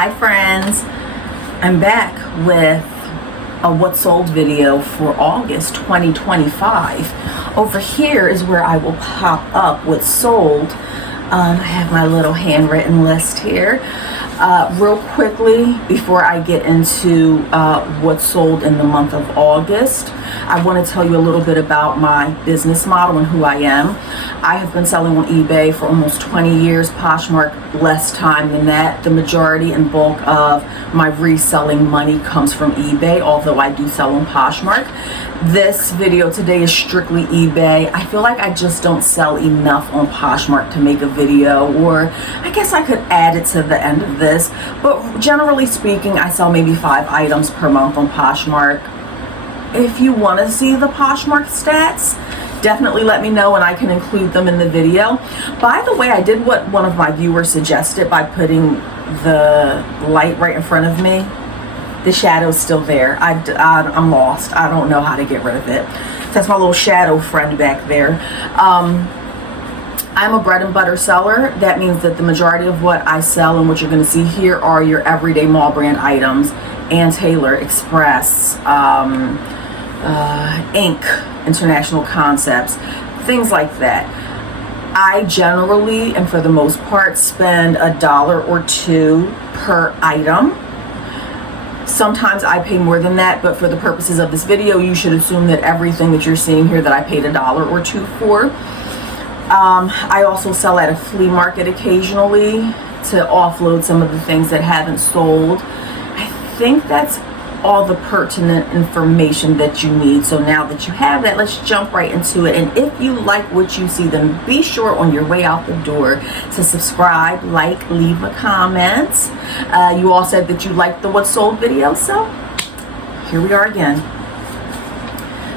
Hi friends, I'm back with a what sold video for August 2025. Over here is where I will pop up what's sold. I have my little handwritten list here. Real quickly, before I get into what's sold in the month of August, I want to tell you a little bit about my business model and who I am. I have been selling on eBay for almost 20 years, Poshmark less time than that. The majority and bulk of my reselling money comes from eBay, although I do sell on Poshmark. This video today is strictly eBay. I feel like I just don't sell enough on Poshmark to make a video, or I guess I could add it to the end of this, but generally speaking, I sell maybe 5 items per month on Poshmark. If you want to see the Poshmark stats, definitely let me know and I can include them in the video. By the way, I did what one of my viewers suggested by putting the light right in front of me. The shadow's still there. I'm lost. I don't know how to get rid of it. That's my little shadow friend back there. I'm a bread and butter seller. That means that the majority of what I sell and what you're going to see here are your everyday mall brand items: Ann Taylor, Express, Inc., International Concepts, things like that. I generally, and for the most part, spend $1 or $2 per item. Sometimes I pay more than that, but for the purposes of this video, you should assume that everything that you're seeing here that I paid $1 or $2 for. I also sell at a flea market occasionally to offload some of the things that haven't sold. I think that's all the pertinent information that you need. So now that you have that, let's jump right into it. And if you like what you see, then be sure on your way out the door to subscribe, like, leave a comment. You all said that you liked the what sold video, so here we are again.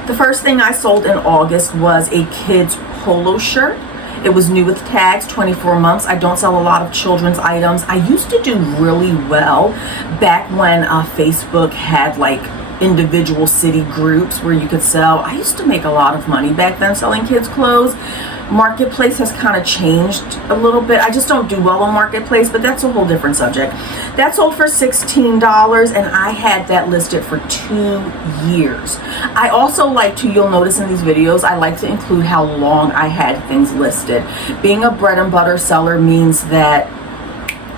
The first thing I sold in August was a kid's polo shirt. It was new with tags, 24 months. I don't sell a lot of children's items. I used to do really well back when Facebook had like individual city groups where you could sell. I used to make a lot of money back then selling kids' clothes. Marketplace has kind of changed a little bit. I just don't do well on Marketplace, but that's a whole different subject. That sold for $16, and I had that listed for 2 years. I also like to, you'll notice in these videos, I like to include how long I had things listed. Being a bread and butter seller means that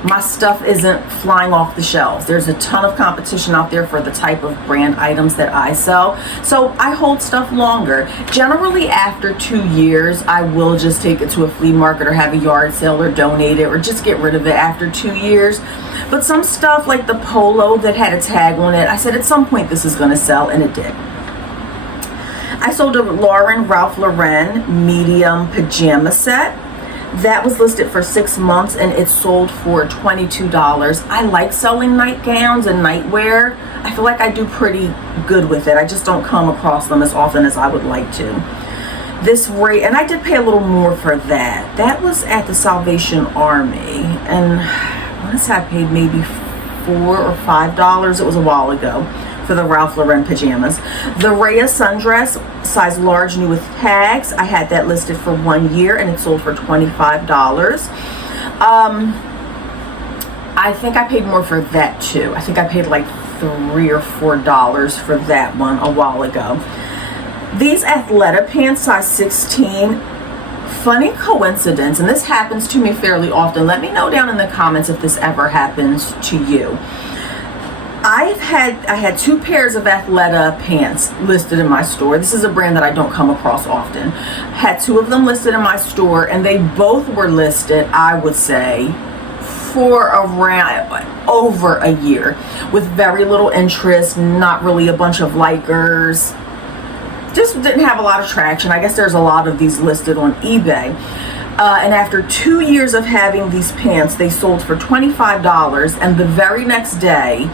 my stuff isn't flying off the shelves. There's a ton of competition out there for the type of brand items that I sell, so I hold stuff longer. Generally after 2 years, I will just take it to a flea market or have a yard sale or donate it or just get rid of it after 2 years. But some stuff like the polo that had a tag on it, I said at some point this is going to sell, and it did. I sold a Ralph Lauren medium pajama set. That was listed for 6 months and it sold for $22. I like selling nightgowns and nightwear. I feel like I do pretty good with it. I just don't come across them as often as I would like to. This rate, and I did pay a little more for that. That was at the Salvation Army, and I want to say I paid maybe $4 or $5. It was a while ago for the Ralph Lauren pajamas. The Rhea sundress, size large, new with tags. I had that listed for 1 year and it sold for $25. I think I paid more for that too. I think I paid like $3 or $4 for that one a while ago. These Athleta pants, size 16. Funny coincidence, and this happens to me fairly often. Let me know down in the comments if this ever happens to you. I had 2 pairs of Athleta pants listed in my store. This is a brand that I don't come across often. Had 2 of them listed in my store, and they both were listed, I would say, for around over a year with very little interest, not really a bunch of likers. Just didn't have a lot of traction. I guess there's a lot of these listed on eBay. And after 2 years of having these pants, they sold for $25, and the very next day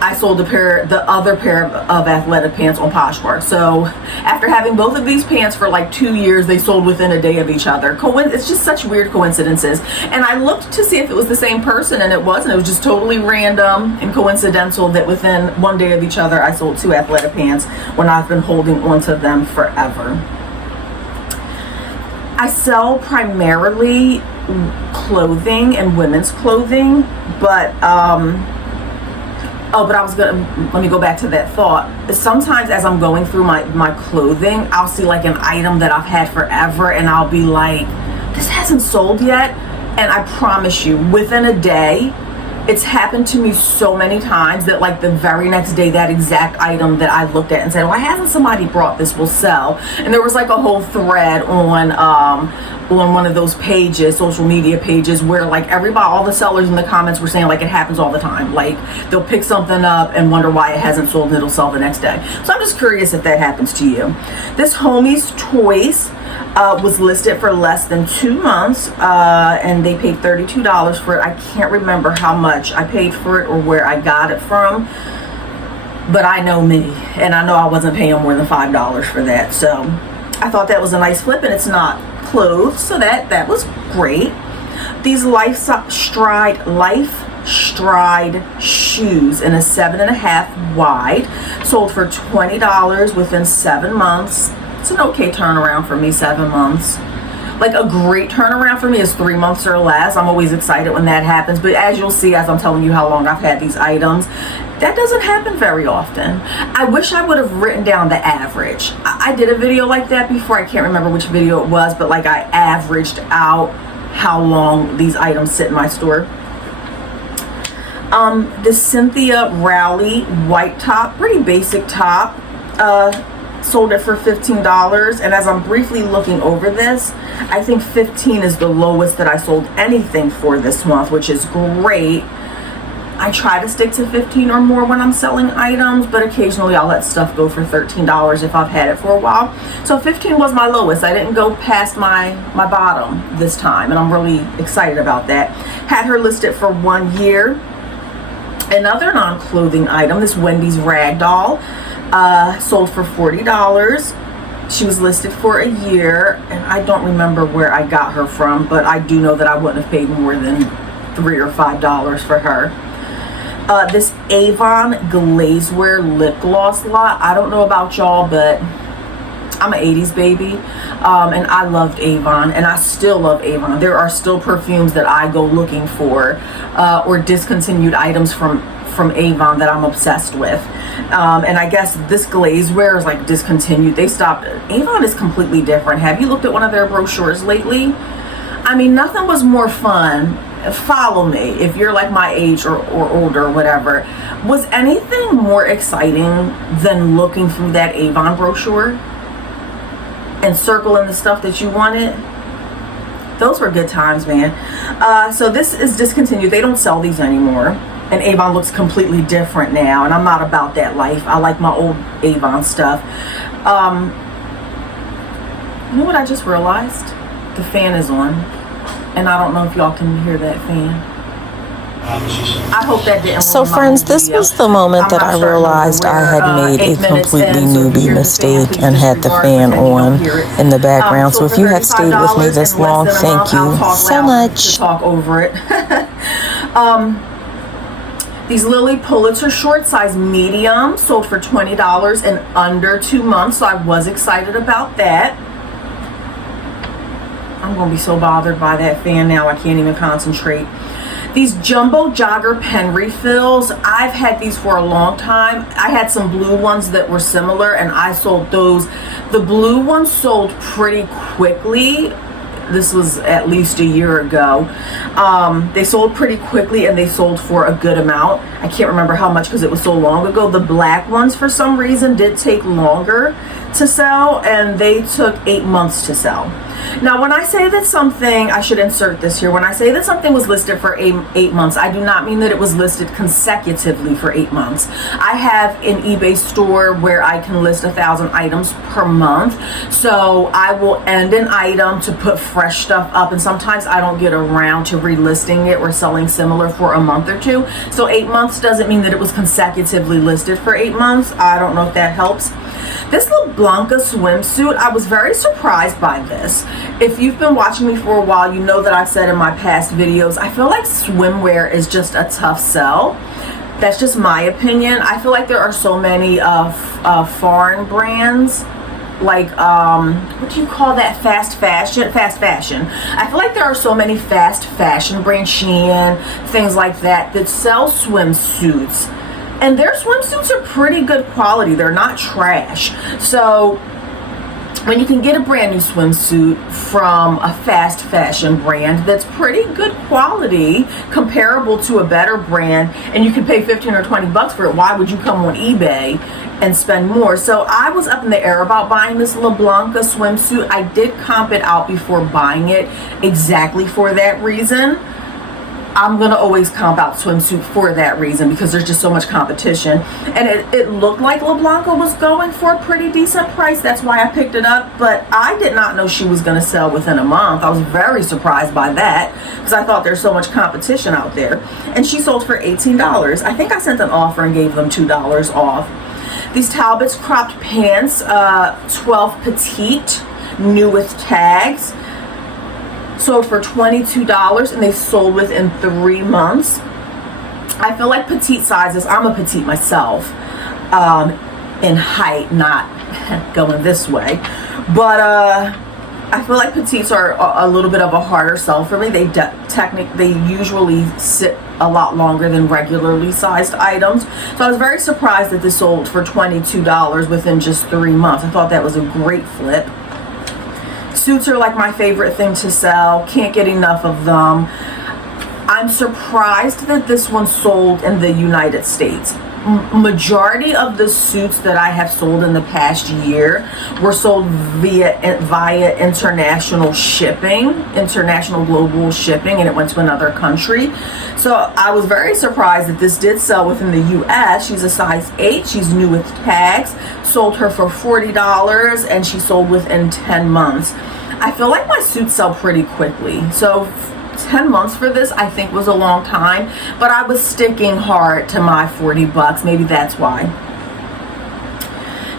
I sold the other pair of Athleta pants on Poshmark. So after having both of these pants for like 2 years, they sold within a day of each other. It's just such weird coincidences. And I looked to see if it was the same person, and it wasn't. It was just totally random and coincidental that within 1 day of each other, I sold 2 Athleta pants when I've been holding onto them forever. I sell primarily clothing and women's clothing, but let me go back to that thought. Sometimes as I'm going through my clothing, I'll see like an item that I've had forever and I'll be like, this hasn't sold yet. And I promise you, within a day, it's happened to me so many times that like the very next day, that exact item that I looked at and said, why hasn't somebody brought this, will sell. And there was like a whole thread on one of those pages, social media pages, where like everybody, all the sellers in the comments were saying like it happens all the time. Like they'll pick something up and wonder why it hasn't sold and it'll sell the next day. So I'm just curious if that happens to you. This Homie's Toys was listed for less than 2 months, and they paid $32 for it. I can't remember how much I paid for it or where I got it from, but I know me, and I know I wasn't paying more than $5 for that. So I thought that was a nice flip, and it's not clothes, so that was great. These Life Stride shoes in a 7.5 wide sold for $20 within 7 months. It's an okay turnaround for me, 7 months. Like a great turnaround for me is 3 months or less. I'm always excited when that happens, but as you'll see as I'm telling you how long I've had these items, that doesn't happen very often. I wish I would have written down the average. I did a video like that before. I can't remember which video it was, but like I averaged out how long these items sit in my store. The Cynthia Rowley white top, pretty basic top, sold it for $15, and as I'm briefly looking over this, I think 15 is the lowest that I sold anything for this month, which is great. I try to stick to 15 or more when I'm selling items, but occasionally I'll let stuff go for $13 if I've had it for a while. So 15 was my lowest. I didn't go past my bottom this time, and I'm really excited about that. Had her listed for 1 year. Another non-clothing item, this Wendy's rag doll, sold for $40. She was listed for a year, and I don't remember where I got her from, but I do know that I wouldn't have paid more than $3 or $5 for her. This Avon Glazeware lip gloss lot, I don't know about y'all, but I'm an 80s baby, and I loved Avon, and I still love Avon. There are still perfumes that I go looking for, or discontinued items from Avon that I'm obsessed with. And I guess this glazeware is like discontinued. They stopped. Avon is completely different. Have you looked at one of their brochures lately? I mean, nothing was more fun. Follow me if you're like my age or older or whatever. Was anything more exciting than looking through that Avon brochure and circling the stuff that you wanted? Those were good times, man. So this is discontinued. They don't sell these anymore. And Avon looks completely different now. And I'm not about that life. I like my old Avon stuff. You know what I just realized? The fan is on. And I don't know if y'all can hear that fan. I hope that didn't. So friends, this was the moment that I realized I had made a completely newbie mistake and had the fan on in the background. So if you have stayed with me this long, thank you so much. Talk over it. These Lily Pulitzer short size medium sold for $20 in under 2 months. So I was excited about that. I'm going to be so bothered by that fan now. I can't even concentrate. These jumbo jogger pen refills, I've had these for a long time. I had some blue ones that were similar, and I sold those. The blue ones sold pretty quickly. This was at least a year ago. They sold pretty quickly, and they sold for a good amount. I can't remember how much because it was so long ago. The black ones, for some reason, did take longer to sell, and they took 8 months to sell. Now, when I say that something, I should insert this here. When I say that something was listed for eight months, I do not mean that it was listed consecutively for 8 months. I have an eBay store where I can list 1,000 items per month. So I will end an item to put fresh stuff up, and sometimes I don't get around to relisting it or selling similar for a month or two. So 8 months doesn't mean that it was consecutively listed for 8 months. I don't know if that helps. This little Blanca swimsuit, I was very surprised by this. If you've been watching me for a while, you know that I've said in my past videos, I feel like swimwear is just a tough sell. That's just my opinion. I feel like there are so many foreign brands like what do you call that, fast fashion. I feel like there are so many fast fashion brands, Shein, things like that sell swimsuits, and their swimsuits are pretty good quality. They're not trash. So when you can get a brand new swimsuit from a fast fashion brand that's pretty good quality, comparable to a better brand, and you can pay 15 or 20 bucks for it, why would you come on eBay and spend more? So I was up in the air about buying this La Blanca swimsuit. I did comp it out before buying it, exactly for that reason. I'm gonna always comp out swimsuit for that reason, because there's just so much competition. And it looked like La Blanca was going for a pretty decent price. That's why I picked it up, but I did not know she was gonna sell within a month. I was very surprised by that, because I thought there's so much competition out there. And she sold for $18. I think I sent an offer and gave them $2 off. These Talbot's cropped pants, 12 petite, new with tags, sold for $22, and they sold within 3 months. I feel like petite sizes, I'm a petite myself, in height, not going this way, but I feel like petites are a little bit of a harder sell for me. They usually sit a lot longer than regularly sized items. So I was very surprised that this sold for $22 within just 3 months. I thought that was a great flip. Suits are like my favorite thing to sell. Can't get enough of them. I'm surprised that this one sold in the United States. Majority of the suits that I have sold in the past year were sold via international shipping, international global shipping, and it went to another country. So I was very surprised that this did sell within the US. She's a size 8, she's new with tags, sold her for $40, and she sold within 10 months. I feel like my suits sell pretty quickly. So 10 months for this, I think, was a long time, but I was sticking hard to my 40 bucks. Maybe that's why.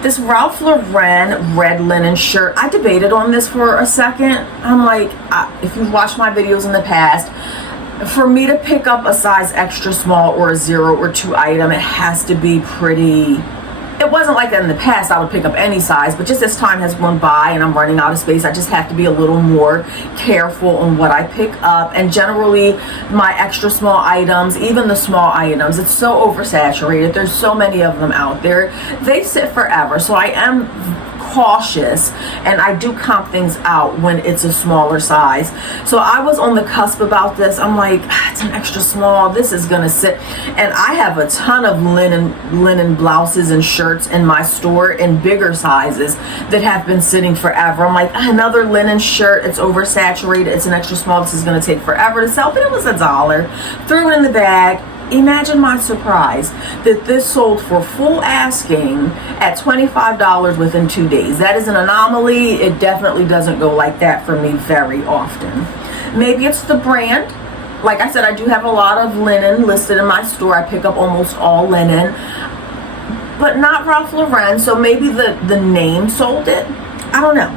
This Ralph Lauren red linen shirt, I debated on this for a second. I'm like, if you've watched my videos in the past, for me to pick up a size extra small or a 0 or 2 item, it has to be pretty. It wasn't like that in the past. I would pick up any size, but just as time has gone by and I'm running out of space, I just have to be a little more careful on what I pick up. And generally, my extra small items, even the small items, it's so oversaturated. There's so many of them out there. They sit forever. So I am cautious, and I do comp things out when it's a smaller size. So I was on the cusp about this. I'm like, it's an extra small, this is gonna sit. And I have a ton of linen blouses and shirts in my store in bigger sizes that have been sitting forever. I'm like, another linen shirt, it's oversaturated, it's an extra small, this is gonna take forever to sell. But it was $1. Threw it in the bag. Imagine my surprise that this sold for full asking at $25 within 2 days. That is an anomaly. It definitely doesn't go like that for me very often. Maybe it's the brand. Like I said, I do have a lot of linen listed in my store. I pick up almost all linen, but not Ralph Lauren. So maybe the name sold it. I don't know.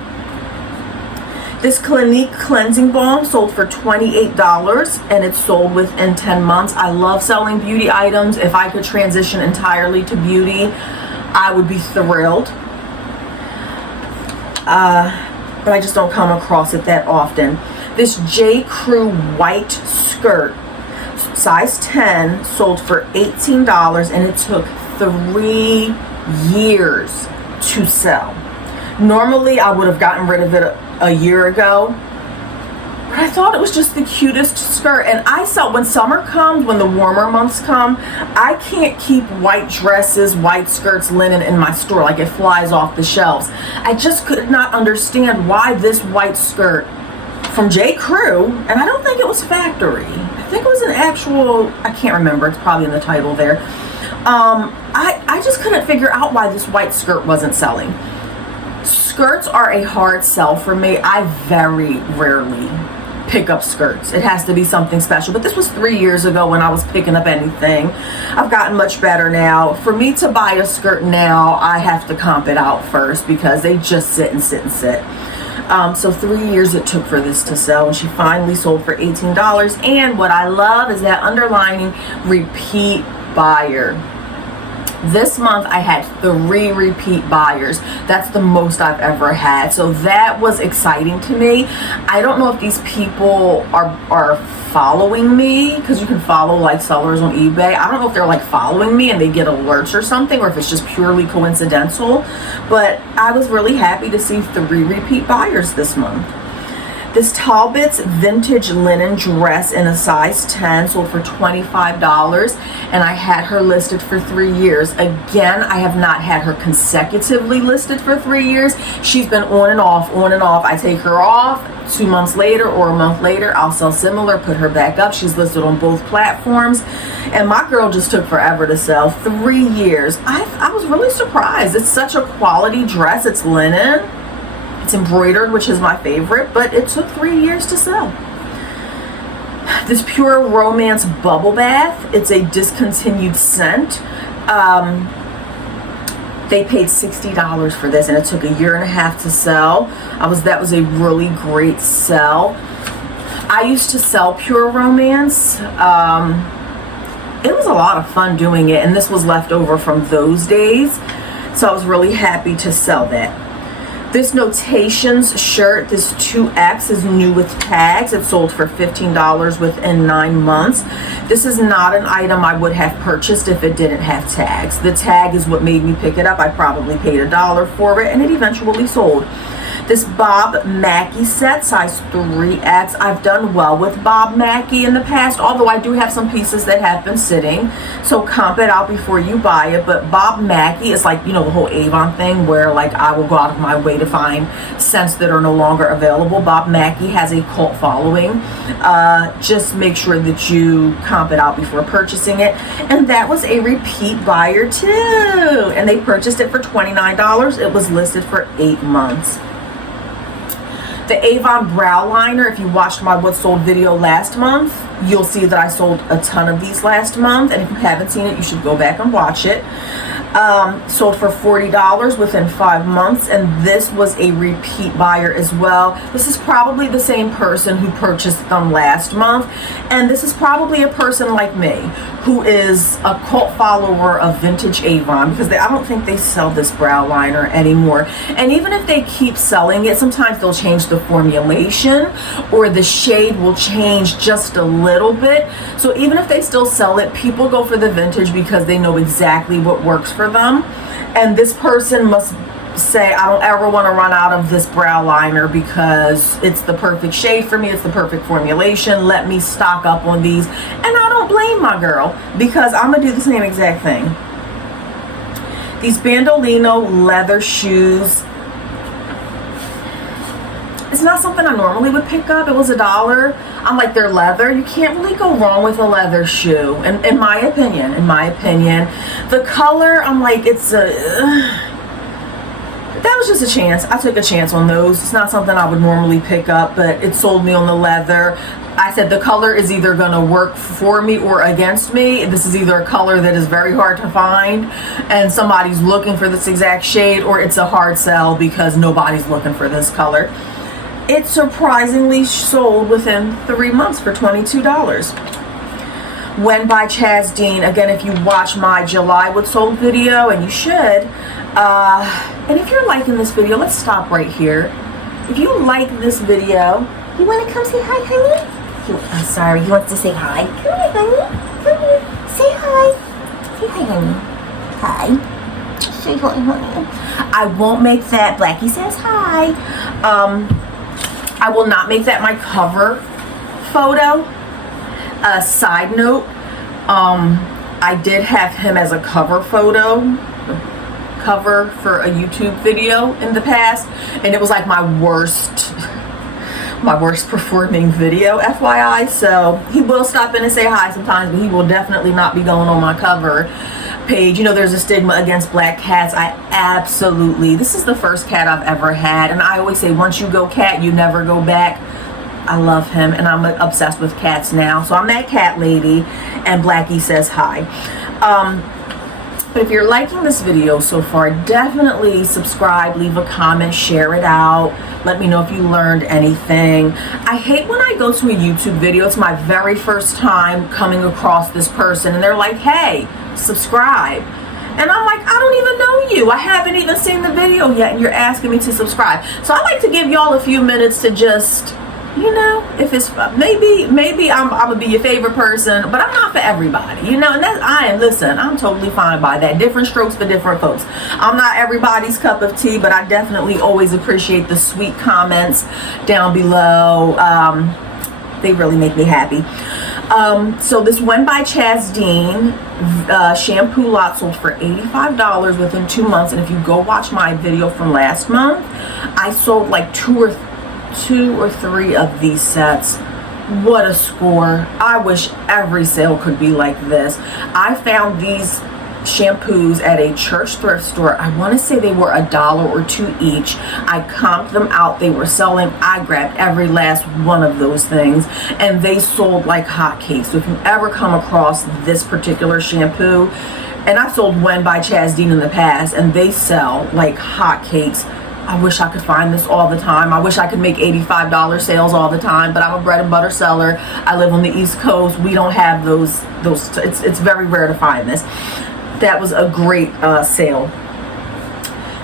This Clinique cleansing balm sold for $28, and it sold within 10 months. I love selling beauty items. If I could transition entirely to beauty, I would be thrilled. But I just don't come across it that often. This J. Crew white skirt, size 10, sold for $18, and it took 3 years to sell. Normally, I would have gotten rid of it a year ago, but I thought it was just the cutest skirt. And I sell, when summer comes, when the warmer months come, I can't keep white dresses, white skirts, linen in my store. Like, it flies off the shelves. I just could not understand why this white skirt from J. Crew, and I don't think it was factory. I think it was an actual, I can't remember, it's probably in the title there. I just couldn't figure out why this white skirt wasn't selling. Skirts are a hard sell for me. I very rarely pick up skirts. It has to be something special. But this was 3 years ago when I was picking up anything. I've gotten much better now. For me to buy a skirt now, I have to comp it out first, because they just sit and sit and sit. So 3 years it took for this to sell, and she finally sold for $18. And what I love is that underlining repeat buyer. This month I had 3 repeat buyers. That's the most I've ever had. So that was exciting to me. I don't know if these people are following me, because you can follow like sellers on eBay. I don't know if they're like following me and they get alerts or something, or if it's just purely coincidental. But I was really happy to see 3 repeat buyers this month. This Talbot's vintage linen dress in a size 10 sold for $25, and I had her listed for 3 years. Again, I have not had her consecutively listed for 3 years. She's been on and off, on and off. I take her off, 2 months later or a month later, I'll sell similar, put her back up. She's listed on both platforms, and my girl just took forever to sell. 3 years. I was really surprised. It's such a quality dress. It's linen. It's embroidered, which is my favorite, but it took 3 years to sell. This Pure Romance Bubble Bath, it's a discontinued scent. They paid $60 for this, and it took 1.5 years to sell. That was a really great sell. I used to sell Pure Romance. It was a lot of fun doing it, and this was left over from those days, so I was really happy to sell that. This Notations shirt, this 2X, is new with tags. It sold for $15 within 9 months. This is not an item I would have purchased if it didn't have tags. The tag is what made me pick it up. I probably paid $1 for it, and it eventually sold. This Bob Mackie set, size 3X. I've done well with Bob Mackie in the past, although I do have some pieces that have been sitting. So comp it out before you buy it. But Bob Mackie is like, you know, the whole Avon thing where like I will go out of my way to find scents that are no longer available. Bob Mackie has a cult following. Just make sure that you comp it out before purchasing it. And that was a repeat buyer too. And they purchased it for $29. It was listed for 8 months. The Avon Brow Liner, if you watched my What Sold video last month, you'll see that I sold a ton of these last month. And if you haven't seen it, you should go back and watch it. Sold for $40 within 5 months, and this was a repeat buyer as well. This is probably the same person who purchased them last month, and this is probably a person like me who is a cult follower of vintage Avon, because I don't think they sell this brow liner anymore. And even if they keep selling it, sometimes they'll change the formulation or the shade will change just a little bit. So even if they still sell it, people go for the vintage because they know exactly what works for them. And this person must say, I don't ever want to run out of this brow liner because it's the perfect shade for me, it's the perfect formulation, let me stock up on these. And I don't blame my girl, because I'm gonna do the same exact thing. These Bandolino leather shoes, it's not something I normally would pick up. It was $1. I'm like, they're leather. You can't really go wrong with a leather shoe, in my opinion. The color, I'm like, that was just a chance. I took a chance on those. It's not something I would normally pick up, but it sold me on the leather. I said the color is either going to work for me or against me. This is either a color that is very hard to find and somebody's looking for this exact shade, or it's a hard sell because nobody's looking for this color. It surprisingly sold within 3 months for $22. When by Chaz Dean. Again, if you watch my July What Sold video, and you should, and if you're liking this video, let's stop right here. If you like this video, you want to come say hi, honey? I'm sorry, he wants to say hi. Come here, honey. Come here. Say hi. Say hi, honey. Hi. Say hi, honey. I won't make that. Blackie says hi. I will not make that my cover photo. Side note, I did have him as a cover for a YouTube video in the past, and it was like my worst performing video, FYI. So he will stop in and say hi sometimes, but he will definitely not be going on my cover page. You know, there's a stigma against black cats. This is the first cat I've ever had, and I always say, once you go cat, you never go back. I love him, and I'm obsessed with cats now. So I'm that cat lady, and Blackie says hi. But if you're liking this video so far, definitely subscribe, leave a comment, share it out. Let me know if you learned anything. I hate when I go to a YouTube video, it's my very first time coming across this person, and they're like, hey, subscribe. And I'm like, I don't even know you. I haven't even seen the video yet, and you're asking me to subscribe. So I like to give y'all a few minutes to just, you know, if it's maybe I'm gonna be your favorite person, but I'm not for everybody, you know. And I'm totally fine by that. Different strokes for different folks. I'm not everybody's cup of tea, but I definitely always appreciate the sweet comments down below. They really make me happy. So this One by Chaz Dean shampoo lot sold for $85 within 2 months. And if you go watch my video from last month, I sold like two or three of these sets. What a score. I wish every sale could be like this. I found these shampoos at a church thrift store. I want to say they were $1 or $2 each. I comped them out. They were selling. I grabbed every last one of those things, and they sold like hotcakes. So if you ever come across this particular shampoo, and I've sold One by Chaz Dean in the past, and they sell like hotcakes. I wish I could find this all the time. I wish I could make $85 sales all the time, but I'm a bread and butter seller. I live on the East Coast. We don't have those. It's very rare to find this. That was a great sale.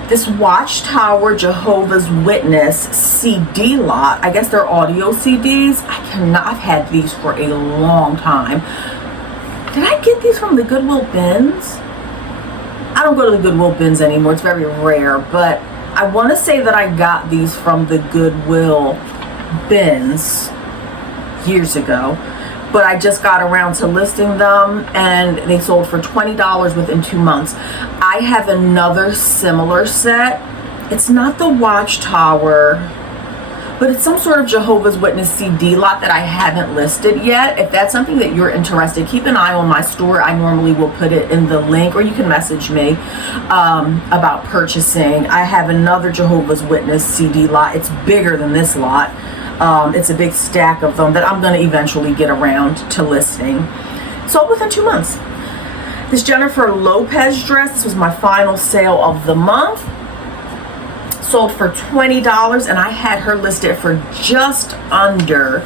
This Watchtower Jehovah's Witness CD lot, I guess they're audio CDs. I've had these for a long time. Did I get these from the Goodwill bins? I don't go to the Goodwill bins anymore. It's very rare, but I want to say that I got these from the Goodwill bins years ago. But I just got around to listing them, and they sold for $20 within 2 months. I have another similar set. It's not the Watchtower, but it's some sort of Jehovah's Witness CD lot that I haven't listed yet. If that's something that you're interested, keep an eye on my store. I normally will put it in the link, or you can message me about purchasing. I have another Jehovah's Witness CD lot. It's bigger than this lot. It's a big stack of them that I'm going to eventually get around to listing. Sold within 2 months. This Jennifer Lopez dress, this was my final sale of the month. Sold for $20, and I had her listed for just under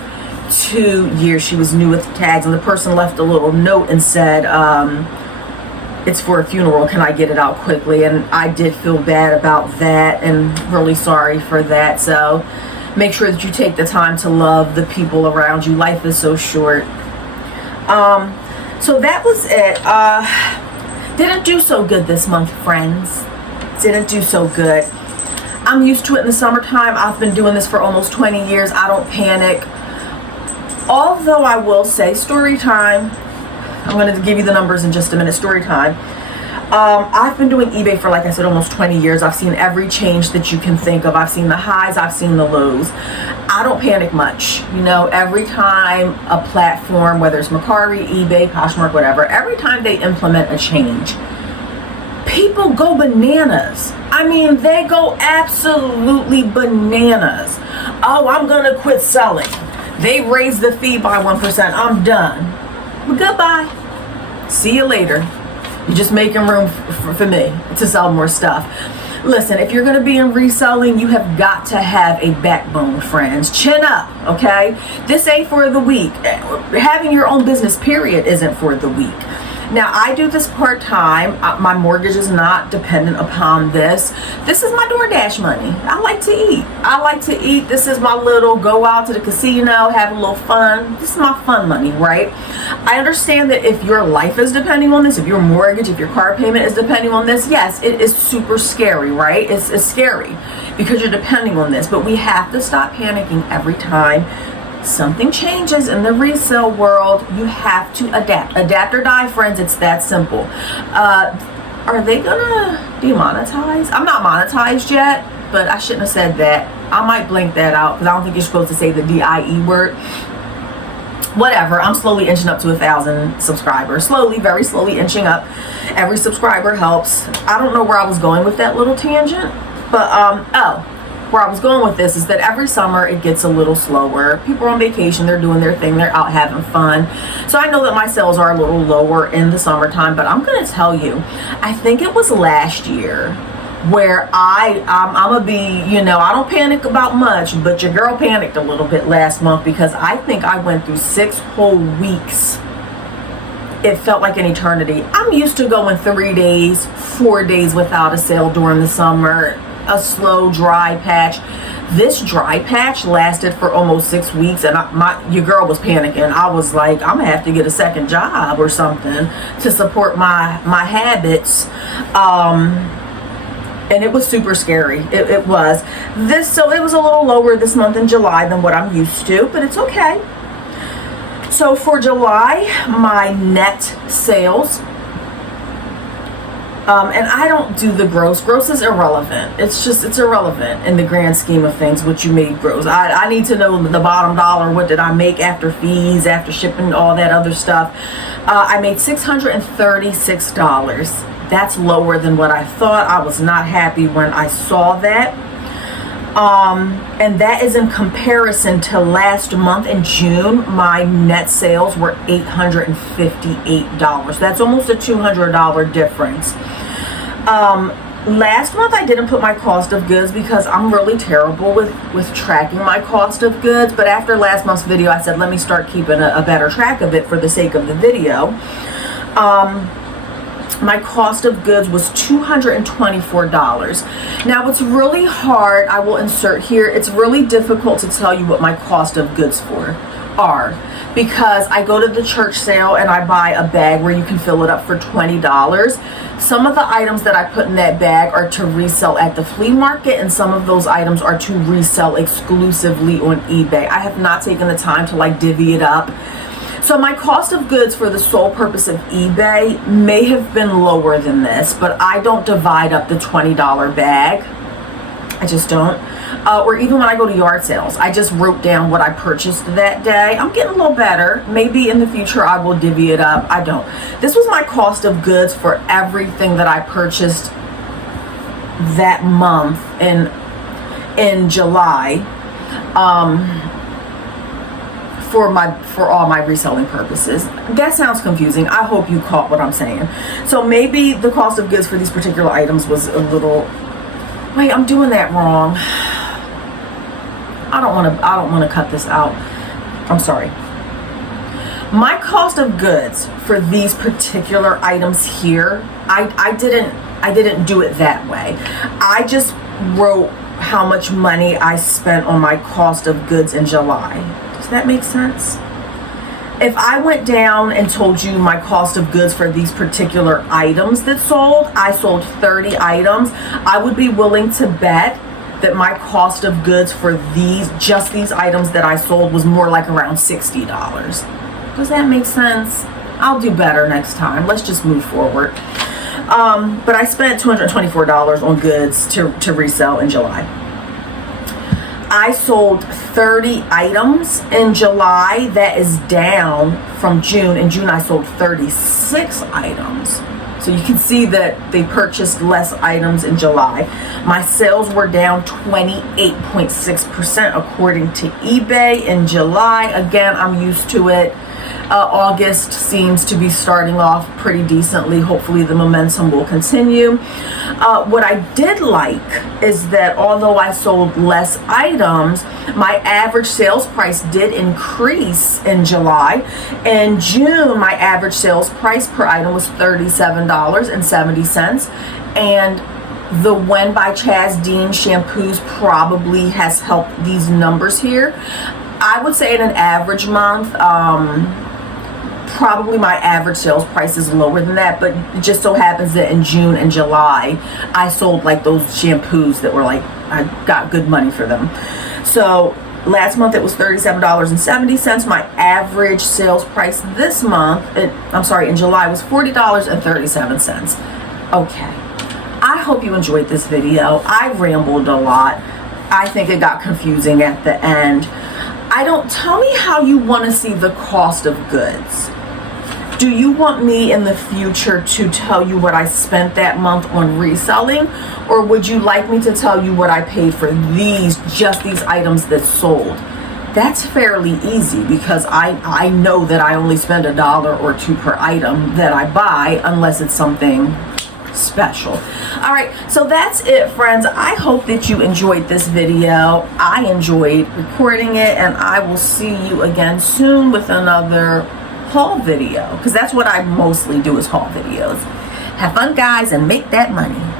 2 years. She was new with tags, and the person left a little note and said, it's for a funeral, can I get it out quickly? And I did feel bad about that, and really sorry for that. So make sure that you take the time to love the people around you. Life is so short. So that was it. Didn't do so good this month, friends. Didn't do so good. I'm used to it in the summertime. I've been doing this for almost 20 years. I don't panic. Although I will say, story time. I'm going to give you the numbers in just a minute. Story time. I've been doing eBay for, like I said, almost 20 years. I've seen every change that you can think of. I've seen the highs, I've seen the lows. I don't panic much. You know, every time a platform, whether it's Mercari, eBay, Poshmark, whatever, every time they implement a change, people go bananas. I mean, they go absolutely bananas. Oh, I'm gonna quit selling. They raised the fee by 1%. I'm done. Well, goodbye. See you later. You're just making room for me to sell more stuff. Listen, if you're going to be in reselling, you have got to have a backbone, friends. Chin up, okay? This ain't for the weak. Having your own business, period, isn't for the weak. Now, I do this part-time. My mortgage is not dependent upon this. This is my DoorDash money. I like to eat. This is my little go out to the casino, have a little fun. This is my fun money, right? I understand that if your life is depending on this, if your mortgage, if your car payment is depending on this, yes, it is super scary, right? It's scary because you're depending on this. But we have to stop panicking every time something changes in the resale world. You have to adapt or die, friends. It's that simple. Are they gonna demonetize? I'm not monetized yet, but I shouldn't have said that. I might blank that out because I don't think you're supposed to say the DIE word. Whatever, I'm slowly inching up to 1,000 subscribers. Slowly, very slowly inching up. Every subscriber helps. I don't know where I was going with that little tangent, but where I was going with this is that every summer it gets a little slower. People are on vacation, they're doing their thing, they're out having fun. So I know that my sales are a little lower in the summertime, but I'm gonna tell you, I think it was last year where I'm gonna be, you know, I don't panic about much, but your girl panicked a little bit last month because I think I went through 6 whole weeks it felt like an eternity. I'm used to going 3 days, 4 days without a sale during the summer, a slow dry patch. This dry patch lasted for almost 6 weeks, and your girl was panicking. I was like, I'm gonna have to get a second job or something to support my habits. And it was super scary. It was. So it was a little lower this month in July than what I'm used to, but it's okay. So for July, my net sales, and I don't do the gross. Gross is irrelevant. It's irrelevant in the grand scheme of things what you made gross. I need to know the bottom dollar. What did I make after fees, after shipping, all that other stuff. I made $636. That's lower than what I thought. I was not happy when I saw that. And that is in comparison to last month in June, my net sales were $858. That's almost a $200 difference. Last month I didn't put my cost of goods because I'm really terrible with tracking my cost of goods. But after last month's video, I said, let me start keeping a better track of it for the sake of the video. My cost of goods was $224. Now it's really hard, I will insert here, it's really difficult to tell you what my cost of goods are because I go to the church sale and I buy a bag where you can fill it up for $20. Some of the items that I put in that bag are to resell at the flea market, and some of those items are to resell exclusively on eBay. I have not taken the time to like divvy it up. So my cost of goods for the sole purpose of eBay may have been lower than this, but I don't divide up the $20 bag. I just don't. Or even when I go to yard sales, I just wrote down what I purchased that day. I'm getting a little better. Maybe in the future I will divvy it up. I don't. This was my cost of goods for everything that I purchased that month in July. For all my reselling purposes. That sounds confusing. I hope you caught what I'm saying. So maybe the cost of goods for these particular items was a little, wait, I'm doing that wrong. I don't want to cut this out. I'm sorry. My cost of goods for these particular items here, I didn't do it that way. I just wrote how much money I spent on my cost of goods in July. Does that make sense? If I went down and told you my cost of goods for these particular items that sold, I sold 30 items, I would be willing to bet that my cost of goods for just these items that I sold was more like around $60. Does that make sense? I'll do better next time. Let's just move forward. But I spent $224 on goods to resell in July. I sold 30 items in July. That is down from June. In June, I sold 36 items. So you can see that they purchased less items in July. My sales were down 28.6% according to eBay in July. Again, I'm used to it. August seems to be starting off pretty decently. Hopefully the momentum will continue. What I did like is that although I sold less items, my average sales price did increase in July. In June, my average sales price per item was $37.70. And the When by Chaz Dean shampoos probably has helped these numbers here. I would say in an average month, probably my average sales price is lower than that, but it just so happens that in June and July, I sold like those shampoos that were like, I got good money for them. So last month it was $37.70. My average sales price this month, in July was $40.37. Okay. I hope you enjoyed this video. I rambled a lot. I think it got confusing at the end. Tell me how you want to see the cost of goods. Do you want me in the future to tell you what I spent that month on reselling? Or would you like me to tell you what I paid for just these items that sold? That's fairly easy because I know that I only spend $1 or $2 per item that I buy unless it's something special. All right, so that's it, friends. I hope that you enjoyed this video. I enjoyed recording it, and I will see you again soon with another haul video, because that's what I mostly do, is haul videos. Have fun, guys, and make that money.